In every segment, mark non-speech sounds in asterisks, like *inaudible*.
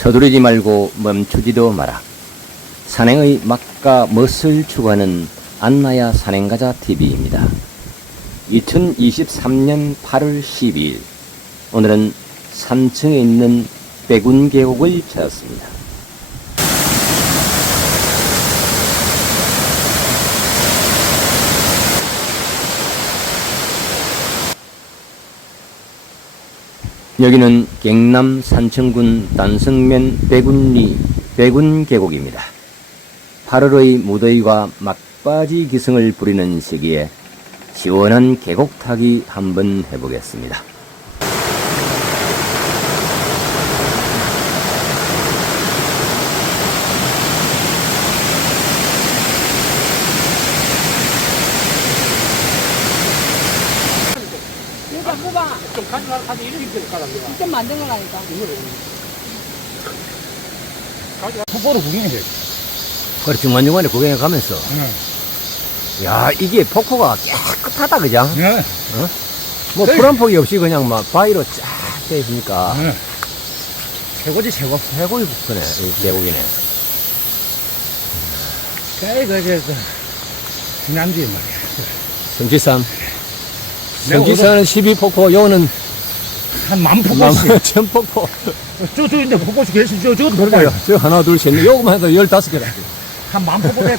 서두르지 말고 멈추지도 마라. 산행의 맛과 멋을 추구하는 안나야 산행가자 TV입니다. 2023년 8월 12일 오늘은 산층에 있는 백운 계곡을 찾았습니다. 여기는 경남 산청군 단성면 백운리 백운 계곡입니다. 8월의 무더위와 막바지 기승을 부리는 시기에 시원한 계곡 타기 한번 해보겠습니다. 그러니까 뭐가 좀 가져가 가서 이렇게 가라 내가 직접 만든 거라니까. 폭포로 구경해 그래 중간중간에 구경해 가면서 응. 야 이게 폭포가 깨끗하다 그죠? 응. 뭐 그래. 풀한 폭이 없이 그냥 막 바위로 쫙 돼 있으니까 응. 최고지 최고 최고의 북선네 이 계곡이네. 그래 그래 그 지난주에 말이야 성지산 성지산은 12폭포 요는 한만 폭포씩. 천폭포 저 저 근데 폭포씩 계속 저 저것도 그래요. 그래요. 저 하나 둘 셋 넷. 요거만 해도 15개다. 한만 폭포 돼야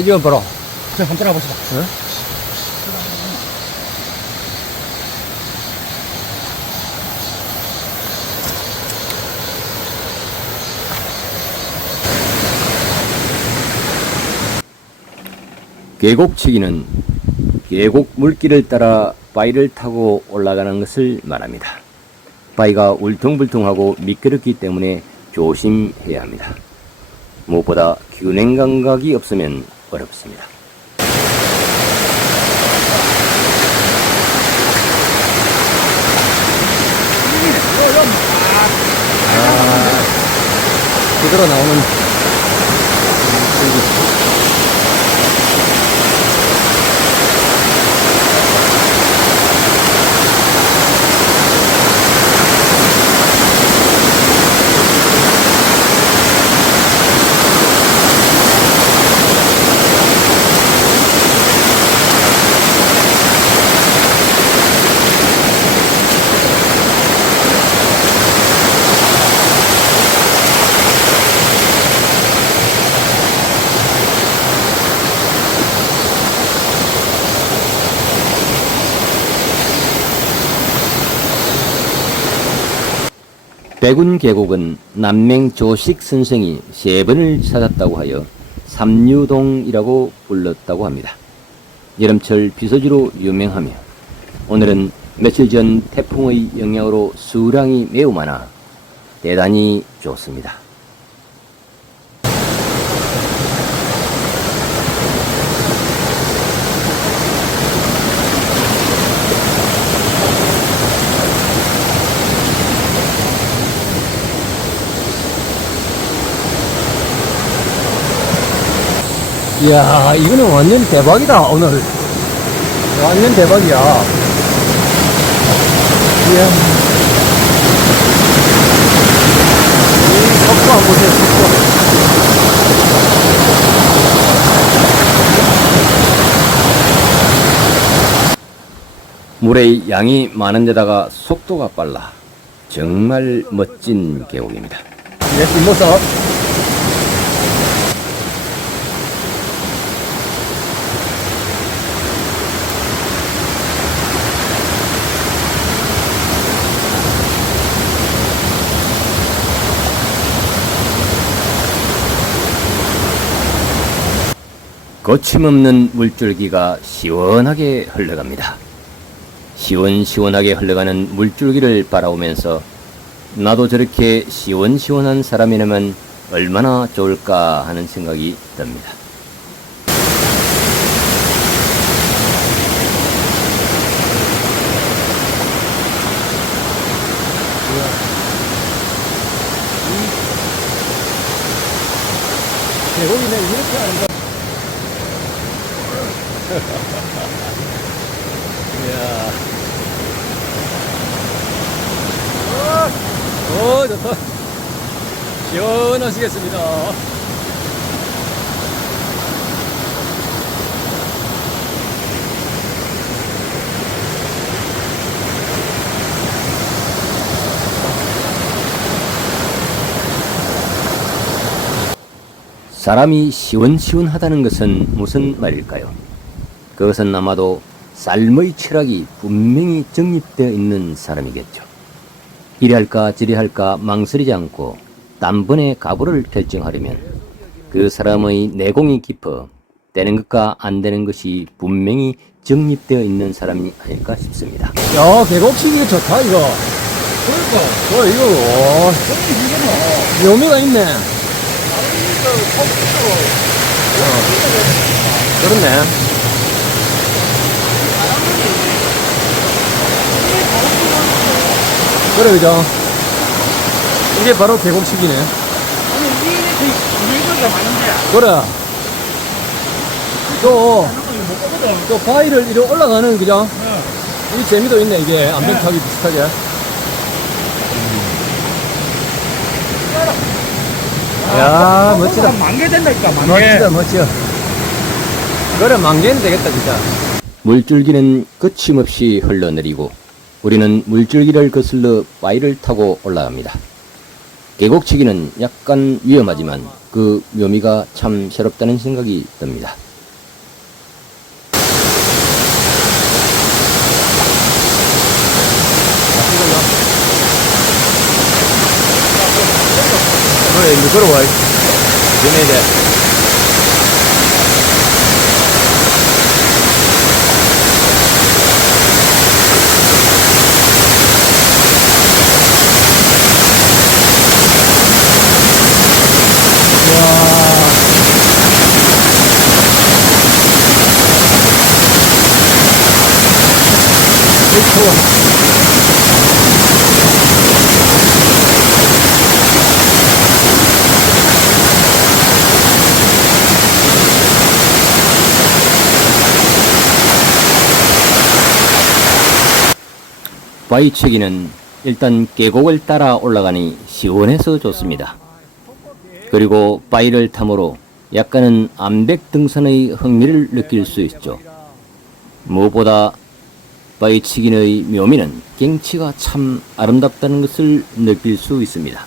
이거 봐라. 저 한번 따라봅시다. 계곡치기는 계곡 물길을 따라 바위를 타고 올라가는 것을 말합니다. 바위가 울퉁불퉁하고 미끄럽기 때문에 조심해야 합니다. 무엇보다 균형 감각이 없으면 어렵습니다. 그대로 나오는 백운 계곡은 남맹 조식 선생이 세 번을 찾았다고 하여 삼류동이라고 불렀다고 합니다. 여름철 비서지로 유명하며 오늘은 며칠 전 태풍의 영향으로 수량이 매우 많아 대단히 좋습니다. 이야, 이거는 완전 대박이다, 오늘. 완전 대박이야. 이야. 이 속도 안 보세요, 속도. 물의 양이 많은 데다가 속도가 빨라. 정말 멋진 계곡입니다. 예, 뒷모습. 거침없는 물줄기가 시원하게 흘러갑니다. 시원시원하게 흘러가는 물줄기를 바라보면서 나도 저렇게 시원시원한 사람이라면 얼마나 좋을까 하는 생각이 듭니다. 계곡이네 이렇게 하는 거 좋다. 시원하시겠습니다. 사람이 시원시원하다는 것은 무슨 말일까요? 그것은 아마도 삶의 철학이 분명히 정립되어 있는 사람이겠죠. 이리할까 저리할까 망설이지 않고 단번에 가부를 결정하려면 그 사람의 내공이 깊어 되는 것과 안 되는 것이 분명히 정립되어 있는 사람이 아닐까 싶습니다. 야, 계곡치기 좋다, 이거. 그러니까. 어, 이거, 와, 이거는. 묘미가 있네. 그렇네. 그래, 그죠? 이게 바로 계곡치기네. 아니, 이게 이거가 많은데. 그래. 또. 또 바위를 이리 올라가는, 그죠? 어. 이 재미도 있네, 이게. 암벽 타기 비슷하게. 야, 멋지다. 만개 된다니까, 만개. 멋지다, 멋져. 그래, 만개는 되겠다, 진짜. 물줄기는 거침없이 흘러내리고, 우리는 물줄기를 거슬러 바위를 타고 올라갑니다. 계곡치기는 약간 위험하지만 그 묘미가 참 새롭다는 생각이 듭니다. 그래, 걸어와. 얘 바위치기는 일단 계곡을 따라 올라가니 시원해서 좋습니다. 그리고 바위를 탐으로 약간은 암백 등산의 흥미를 느낄 수 있죠. 무엇보다 바위치기의 묘미는 경치가 참 아름답다는 것을 느낄 수 있습니다.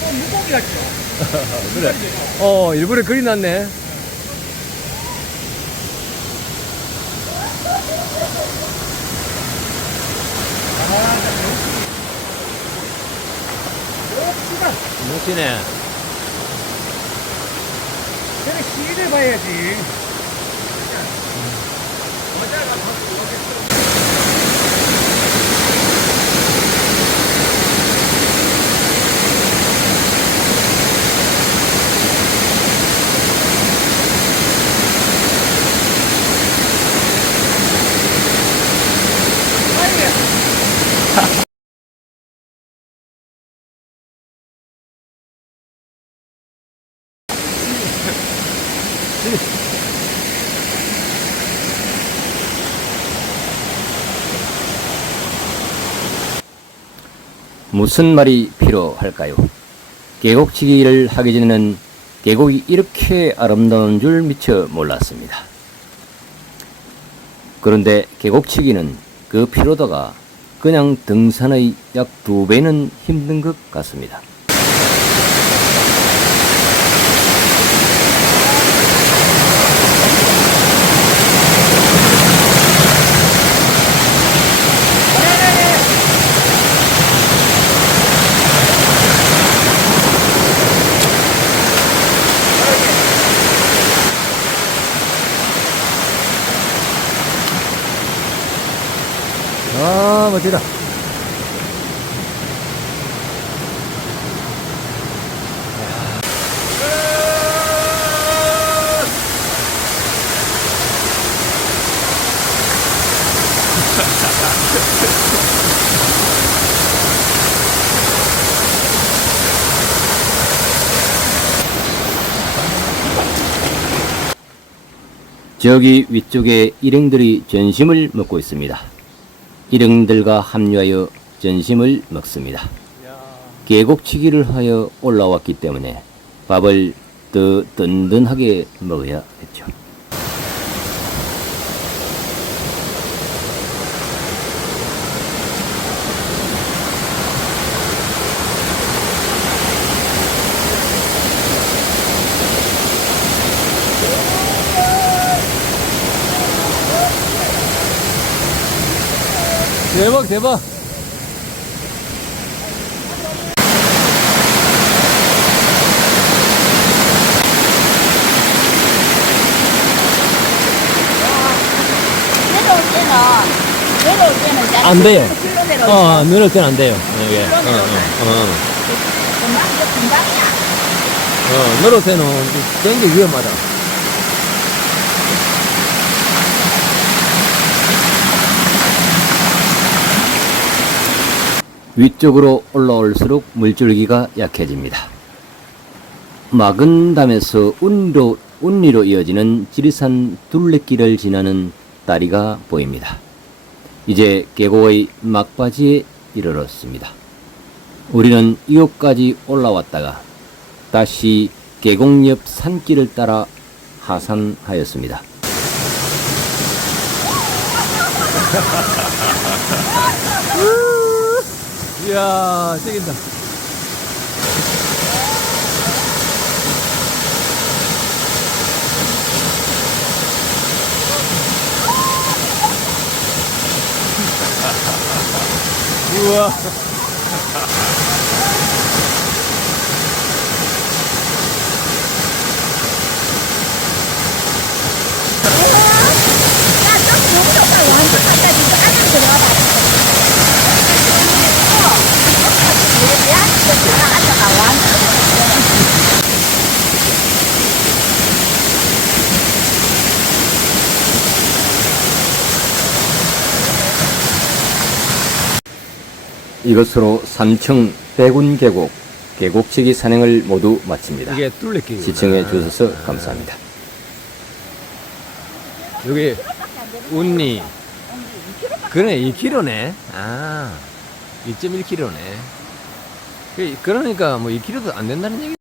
또 물고기 같죠? 그래. 어, 일부러 그리 났네. 옥수가. 멋지네. 저래 시를 봐야지. 무슨 말이 필요할까요? 계곡치기를 하기 전에는 계곡이 이렇게 아름다운 줄 미처 몰랐습니다. 그런데 계곡치기는 그 피로도가 그냥 등산의 약 두 배는 힘든 것 같습니다. 봅시다. 저기 위쪽에 일행들이 전심을 먹고 있습니다. 일행들과 합류하여 전심을 먹습니다. 계곡치기를 하여 올라왔기 때문에 밥을 더 든든하게 먹어야 했죠. 대박 대박 내려올 때는 내려올 이제 안 돼요. 길로 내려올 어 늘을 때는 안 돼요 이게 어. 어, 어. 금방 이제 금방이야. 어, 늘을 때는 굉장히 위험하다 위쪽으로 올라올수록 물줄기가 약해집니다. 막은 담에서 운리로, 운리로 이어지는 지리산 둘레길을 지나는 다리가 보입니다. 이제 계곡의 막바지에 이르렀습니다. 우리는 이곳까지 올라왔다가 다시 계곡 옆 산길을 따라 하산하였습니다. *laughs* 이야 찌긴다. 우와 야좀 조금만 완전 끝까지 좀 안으로 들어가봐. 야, 야, 앉아가 완전. 이것으로 삼청 대군 계곡 계곡치기 산행을 모두 마칩니다. 이게 뚫레길 시청해 주셔서 감사합니다. 여기 운니 그래 2km네 아 2.1km네 그러니까 뭐 2km도 안 된다는 얘기